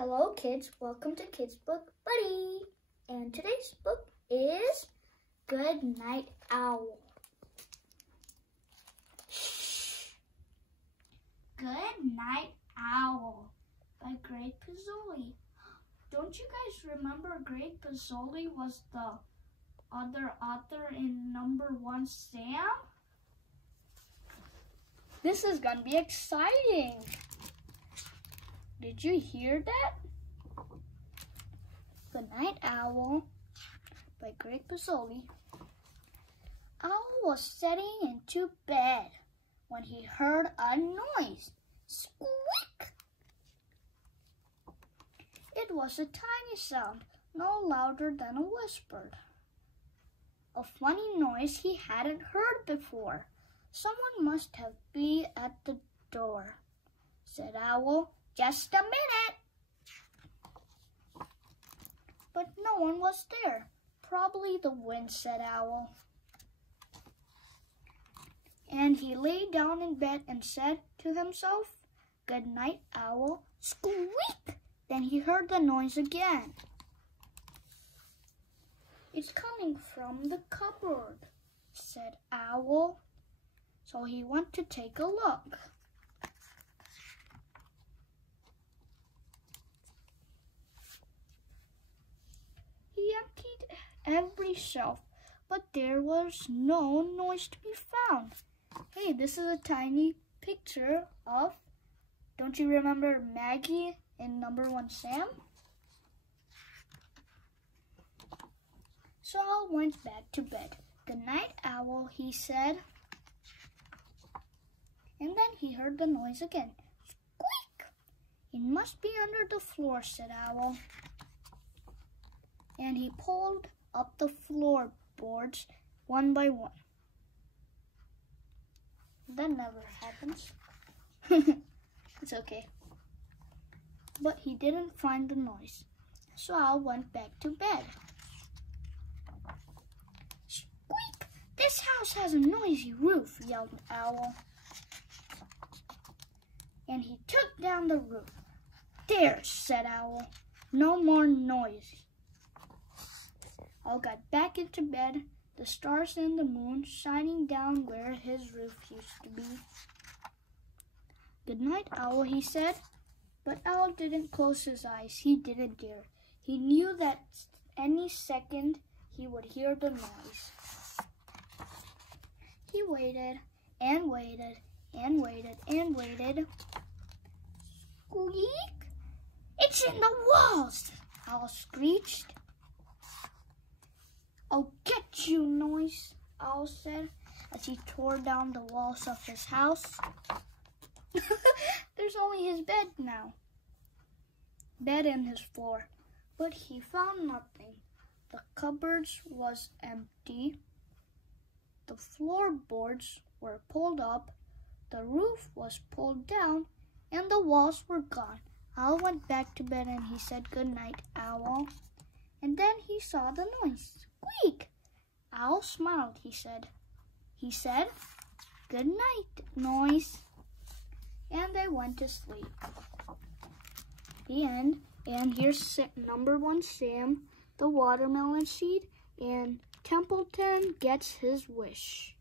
Hello kids, welcome to Kids Book Buddy. And today's book is Good Night Owl. Good Night Owl by Greg Pizzoli. Don't you guys remember Greg Pizzoli was the other author in #1 Sam? This is gonna be exciting. Did you hear that? Good Night Owl by Greg Pizzoli. Owl was setting into bed when he heard a noise. Squeak! It was a tiny sound, no louder than a whisper. A funny noise he hadn't heard before. Someone must have been at the door, said Owl. Just a minute. But no one was there. Probably the wind, said Owl. And he lay down in bed and said to himself, Good night, Owl. Squeak! Then he heard the noise again. It's coming from the cupboard, said Owl. So he went to take a look. He emptied every shelf, but there was no noise to be found. Hey, this is a tiny picture of, don't you remember Maggie in #1 Sam? So Owl went back to bed. Good night, Owl, he said. And then he heard the noise again. Squeak! It must be under the floor, said Owl. And he pulled up the floorboards one by one. That never happens. It's okay. But he didn't find the noise. So Owl went back to bed. Squeak! This house has a noisy roof, yelled Owl. And he took down the roof. There, said Owl. No more noise. Owl got back into bed, the stars and the moon shining down where his roof used to be. Good night, Owl, he said. But Owl didn't close his eyes. He didn't dare. He knew that any second he would hear the noise. He waited and waited and waited and waited. Squeak! It's in the walls! Owl screeched. I'll get you, noise, Owl said as he tore down the walls of his house. There's only his bed now. Bed and his floor. But he found nothing. The cupboards was empty. The floorboards were pulled up. The roof was pulled down. And the walls were gone. Owl went back to bed and he said, Good night, Owl. And then he saw the noise. Squeak! Owl smiled, he said. Good night, noise. And they went to sleep. The end. And here's #1 Sam, the watermelon seed, and Templeton gets his wish.